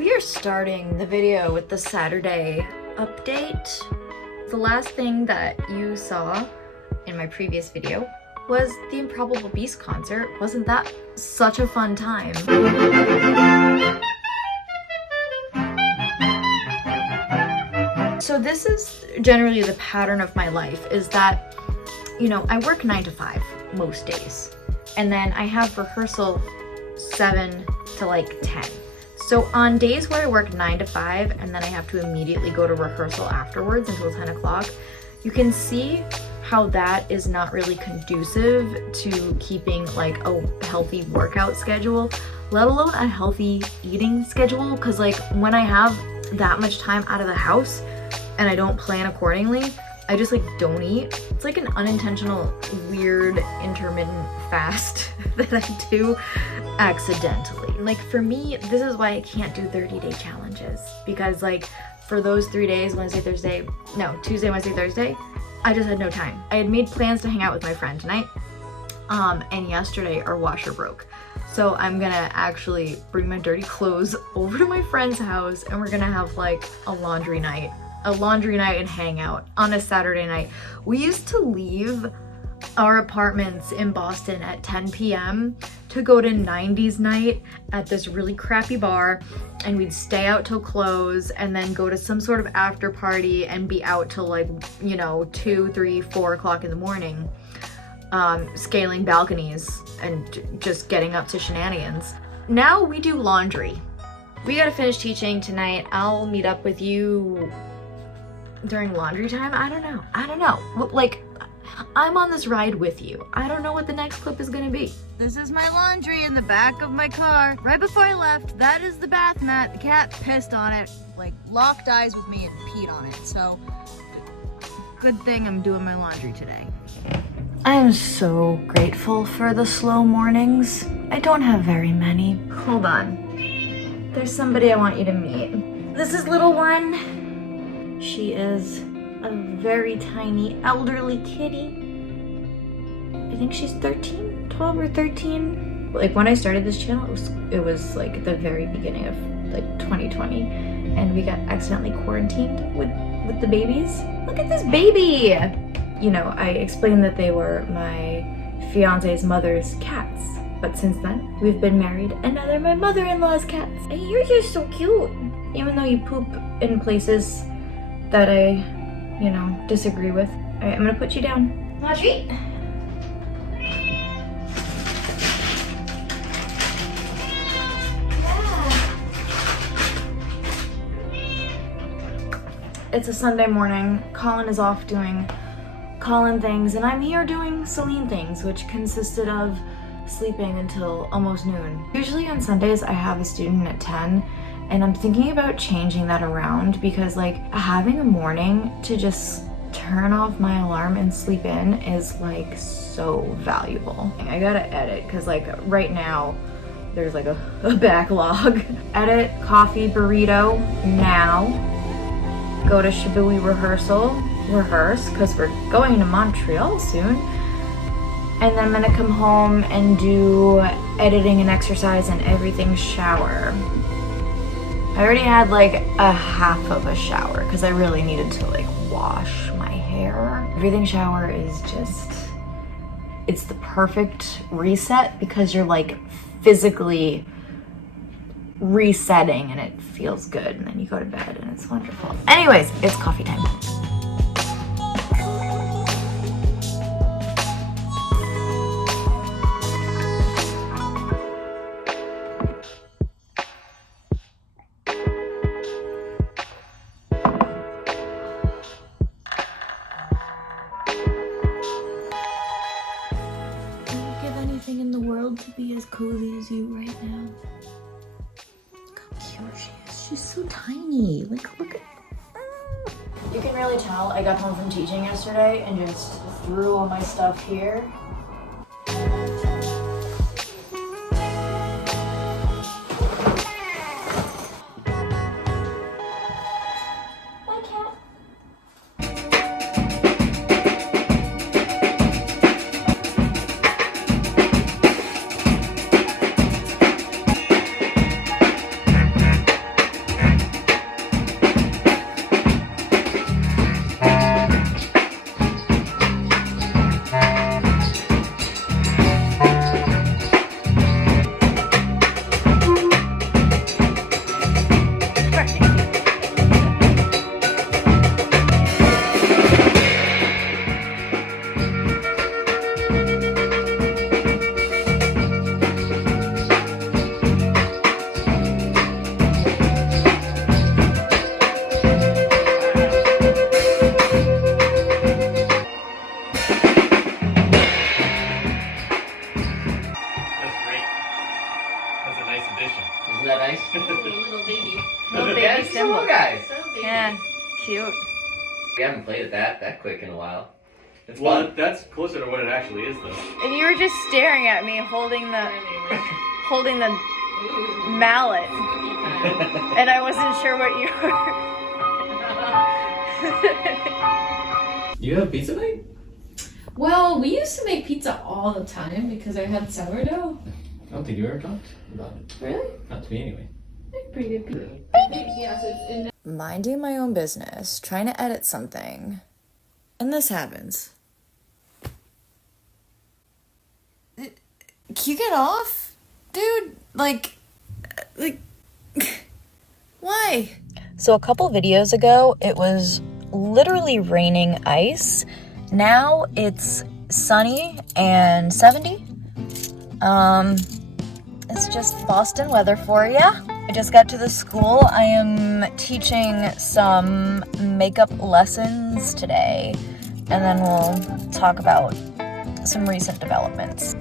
We are starting the video with the Saturday update. The last thing that you saw in my previous video was the Improbable Beast concert. Wasn't that such a fun time? So this is generally the pattern of my life, is that, you know, I work 9 to 5 most days. And then I have rehearsal 7 to like 10. So on days where I work 9 to 5 and then I have to immediately go to rehearsal afterwards until 10 o'clock, you can see how that is not really conducive to keeping like a healthy workout schedule, let alone a healthy eating schedule. Because like when I have that much time out of the house and I don't plan accordingly, I just like don't eat. It's like an unintentional, weird, intermittent fast that I do accidentally. Like for me, this is why I can't do 30-day challenges, because like for those 3 days, Tuesday, Wednesday, Thursday, I just had no time. I had made plans to hang out with my friend tonight, and yesterday our washer broke. So I'm gonna actually bring my dirty clothes over to my friend's house and we're gonna have like a laundry night and hang out on a Saturday night. We used to leave our apartments in Boston at 10 p.m. to go to 90s night at this really crappy bar, and we'd stay out till close and then go to some sort of after party and be out till like, you know, 2, 3, 4 o'clock in the morning, scaling balconies and just getting up to shenanigans. Now we do laundry. We gotta finish teaching tonight. I'll meet up with you during laundry time. I don't know. Like, I'm on this ride with you. I don't know what the next clip is gonna be. This is my laundry in the back of my car. Right before I left, that is the bath mat. The cat pissed on it, like locked eyes with me and peed on it. So, good thing I'm doing my laundry today. I am so grateful for the slow mornings. I don't have very many. Hold on. There's somebody I want you to meet. This is little one. She is a very tiny elderly kitty. I think she's 12 or 13. Like when I started this channel, it was like the very beginning of like 2020, and we got accidentally quarantined with the babies. Look at this baby! You know, I explained that they were my fiance's mother's cats, but since then we've been married and now they're my mother-in-law's cats. And you're just so cute, even though you poop in places that I, you know, disagree with. All right, I'm gonna put you down. Want a treat? Yeah. It's a Sunday morning. Colin is off doing Colin things, and I'm here doing Celine things, which consisted of sleeping until almost noon. Usually on Sundays, I have a student at 10. And I'm thinking about changing that around, because like having a morning to just turn off my alarm and sleep in is like so valuable. I gotta edit because like right now there's like a backlog. Edit, coffee, burrito now. Go to Shibui rehearsal, rehearse because we're going to Montreal soon. And then I'm gonna come home and do editing and exercise and everything, shower. I already had like a half of a shower because I really needed to like wash my hair. Everything shower is just, it's the perfect reset because you're like physically resetting and it feels good, and then you go to bed and it's wonderful. Anyways, it's coffee time. In the world to be as cozy as you right now. Look how cute she is. She's so tiny. Like, look at her. You can really tell I got home from teaching yesterday and just threw all my stuff here. Bye, cat. Little baby. Little Yeah, baby it's a symbol. little guy. So baby. Yeah, cute. We haven't played it that quick in a while. It's Well, fun. that's closer to what it actually is, though. And you were just staring at me holding the Ooh, mallet, spooky time. and I wasn't sure what you were. You have pizza night? Well, we used to make pizza all the time because I had sourdough. I don't think you ever talked about it. Really? Not to me, anyway. Pretty good pizza. Yeah, so it's in Minding my own business, trying to edit something, and this happens. Can you get off? Dude, like, why? So a couple videos ago, it was literally raining ice. Now it's sunny and 70. It's just Boston weather for ya. I just got to the school. I am teaching some makeup lessons today, and then we'll talk about some recent developments.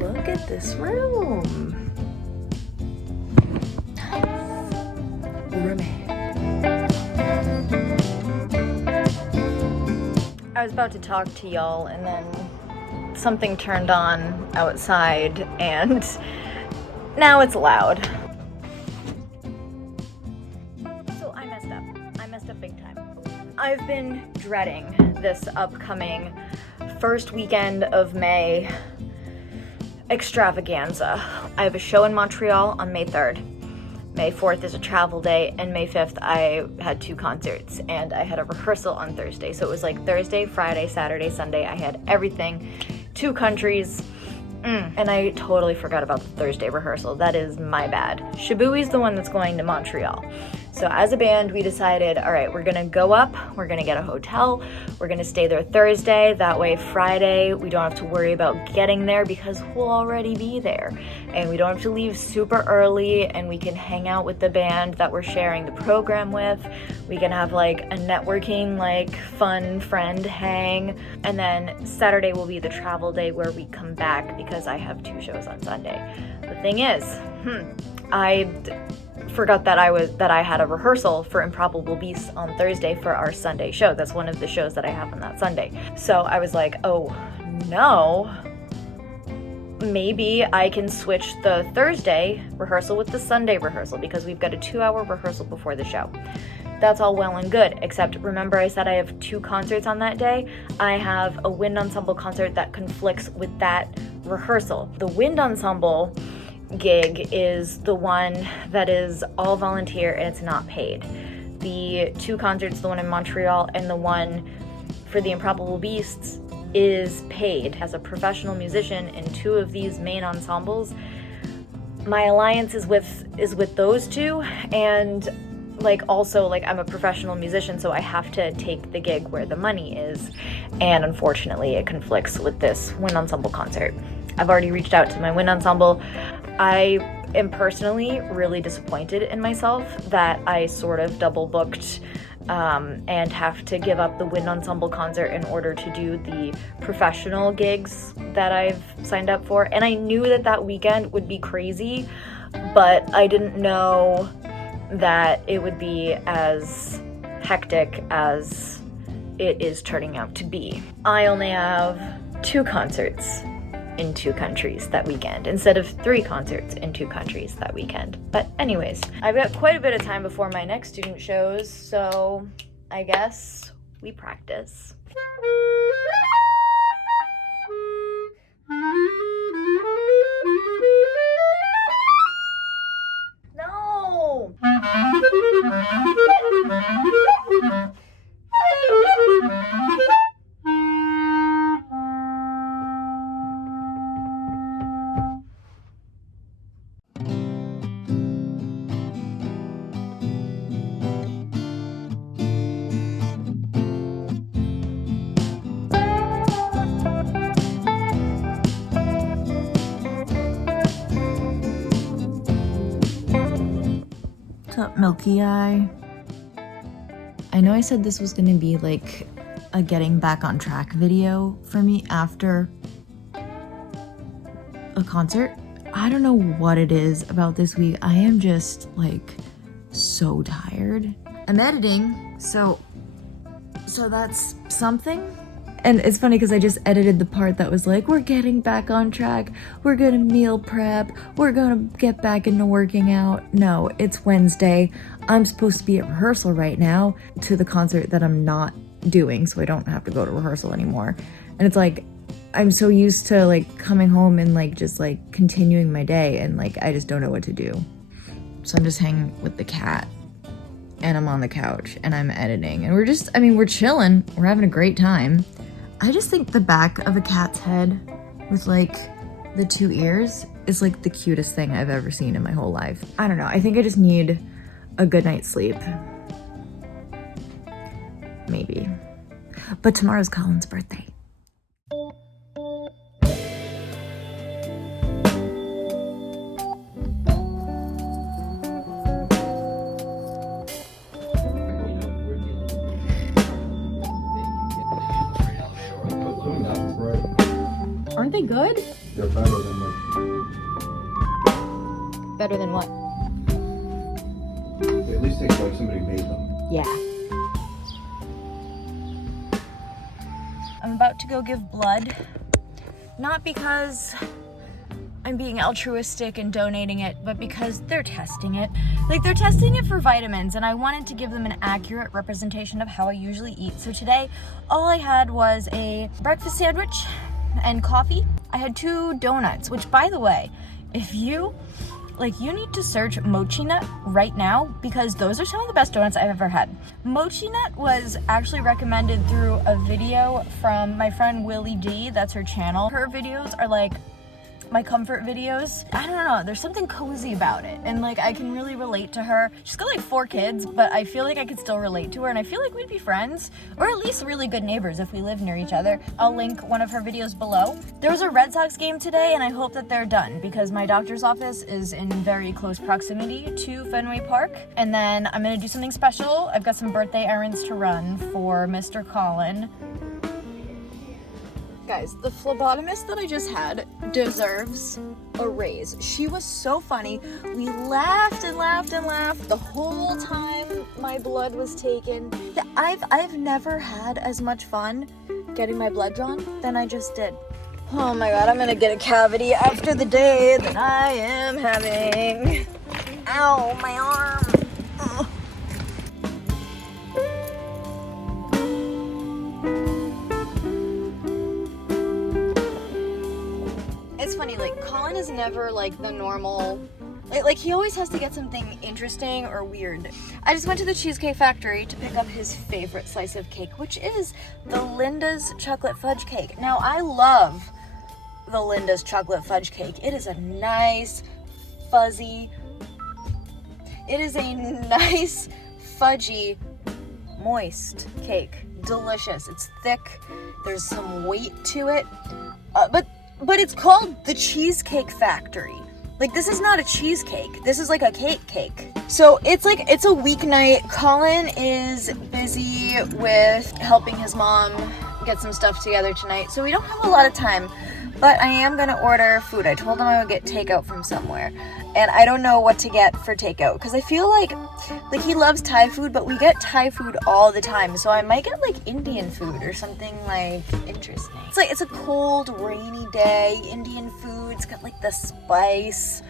Look at this room. Roomy. I was about to talk to y'all, and then something turned on outside, and now it's loud. So I messed up. I messed up big time. I've been dreading this upcoming first weekend of May extravaganza. I have a show in Montreal on May 3rd. May 4th is a travel day, and May 5th I had 2 concerts, and I had a rehearsal on Thursday. So it was like Thursday, Friday, Saturday, Sunday. I had everything. 2 countries. And I totally forgot about the Thursday rehearsal. That is my bad. Shibui's the one that's going to Montreal. So as a band, we decided, all right, we're gonna go up, we're gonna get a hotel, we're gonna stay there Thursday. That way Friday, we don't have to worry about getting there because we'll already be there. And we don't have to leave super early, and we can hang out with the band that we're sharing the program with. We can have like a networking, like fun friend hang. And then Saturday will be the travel day where we come back because I have 2 shows on Sunday. The thing is, I forgot that I had a rehearsal for Improbable Beasts on Thursday for our Sunday show. That's one of the shows that I have on that Sunday. So I was like, oh no, maybe I can switch the Thursday rehearsal with the Sunday rehearsal because we've got a 2-hour rehearsal before the show. That's all well and good, except remember I said I have 2 concerts on that day? I have a wind ensemble concert that conflicts with that rehearsal. The wind ensemble gig is the one that is all volunteer and it's not paid. The 2 concerts, the one in Montreal and the one for the Improbable Beasts, is paid. As a professional musician in 2 of these main ensembles, my alliance is with those 2, and also I'm a professional musician, so I have to take the gig where the money is, and unfortunately it conflicts with this wind ensemble concert. I've already reached out to my wind ensemble. I am personally really disappointed in myself that I sort of double booked and have to give up the wind ensemble concert in order to do the professional gigs that I've signed up for. And I knew that weekend would be crazy, but I didn't know that it would be as hectic as it is turning out to be. I only have 2 concerts in 2 countries that weekend instead of 3 concerts in 2 countries that weekend. But anyways, I've got quite a bit of time before my next student shows, so I guess we practice. No! What's up, Milky Eye? I know I said this was gonna be like a getting back on track video for me after a concert. I don't know what it is about this week. I am just like so tired. I'm editing, so that's something. And it's funny because I just edited the part that was like, we're getting back on track, we're gonna meal prep, we're gonna get back into working out. No, it's Wednesday. I'm supposed to be at rehearsal right now to the concert that I'm not doing, so I don't have to go to rehearsal anymore. And it's like, I'm so used to like coming home and like just like continuing my day, and like I just don't know what to do. So I'm just hanging with the cat, and I'm on the couch and I'm editing, and we're chilling, we're having a great time. I just think the back of a cat's head with like the 2 ears is like the cutest thing I've ever seen in my whole life. I don't know, I think I just need a good night's sleep. Maybe. But tomorrow's Colin's birthday. Aren't they good? They're better than like. Better than what? They at least taste like somebody made them. Yeah. I'm about to go give blood. Not because I'm being altruistic and donating it, but because they're testing it. Like, they're testing it for vitamins, and I wanted to give them an accurate representation of how I usually eat. So today, all I had was a breakfast sandwich and coffee. I had 2 donuts, which, by the way, if you need to search mochi nut right now, because those are some of the best donuts I've ever had. Mochi nut was actually recommended through a video from my friend Willidee. That's her channel. Her videos are like my comfort videos. I don't know, there's something cozy about it, and like I can really relate to her. She's got like 4 kids, but I feel like I could still relate to her, and I feel like we'd be friends, or at least really good neighbors if we lived near each other. I'll link one of her videos below. There was a Red Sox game today, and I hope that they're done, because my doctor's office is in very close proximity to Fenway Park. And then I'm gonna do something special. I've got some birthday errands to run for Mr. Colin. Guys, the phlebotomist that I just had deserves a raise. She was so funny. We laughed and laughed and laughed the whole time my blood was taken. I've never had as much fun getting my blood drawn than I just did. Oh my god, I'm gonna get a cavity after the day that I am having. Ow, my arm. Ugh. It's funny, like, Colin is never like the normal, like he always has to get something interesting or weird. I just went to the Cheesecake Factory to pick up his favorite slice of cake, which is the Linda's chocolate fudge cake. Now, I love the Linda's chocolate fudge cake. It is a nice, fuzzy, fudgy, moist cake. Delicious. It's thick. There's some weight to it. But it's called the Cheesecake Factory. Like, this is not a cheesecake. This is like a cake. So it's a weeknight. Colin is busy with helping his mom get some stuff together tonight. So we don't have a lot of time, but I am gonna order food. I told him I would get takeout from somewhere. And I don't know what to get for takeout, because I feel like he loves Thai food, but we get Thai food all the time. So I might get like Indian food or something like interesting. It's a cold, rainy day. Indian food's got like the spice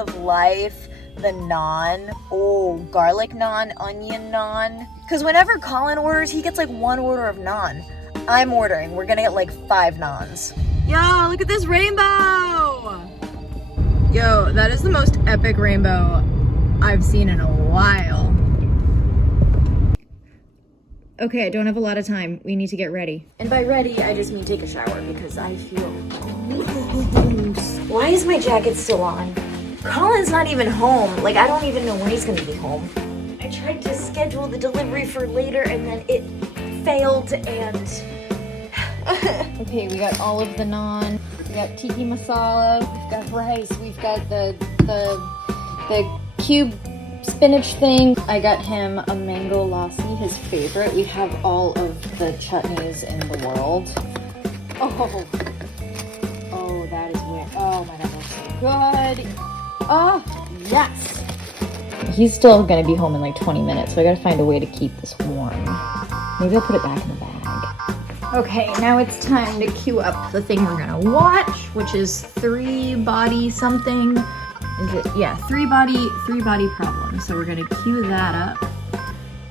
of life, the naan. Oh, garlic naan, onion naan. Because whenever Colin orders, he gets like 1 order of naan. I'm ordering. We're gonna get like 5 naans. Yo, look at this rainbow! Yo, that is the most epic rainbow I've seen in a while. Okay, I don't have a lot of time. We need to get ready. And by ready, I just mean take a shower, because I feel gross. Why is my jacket still on? Colin's not even home. Like, I don't even know when he's gonna be home. I tried to schedule the delivery for later, and then it failed, and... Okay, we got all of the naan. We got tiki masala. We've got rice. We've got the cube spinach thing. I got him a mango lassi, his favorite. We have all of the chutneys in the world. Oh, that is weird. Oh my god, that's so good. Oh, yes. He's still gonna be home in like 20 minutes, so I gotta find a way to keep this warm. Maybe I'll put it back in the bag. Okay, now it's time to cue up the thing we're gonna watch, which is 3 body something. Is it? Yeah, 3 body problem. So we're gonna cue that up.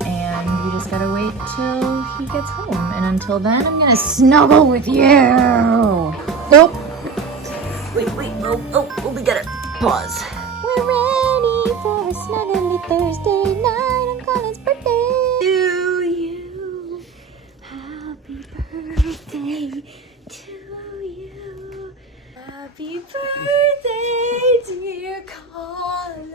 And we just gotta wait till he gets home. And until then, I'm gonna snuggle with you. Nope. Wait, we gotta pause. We're ready for a snuggly Thursday night on Colin's birthday. To you, happy birthday to you. Happy birthday, dear Colin.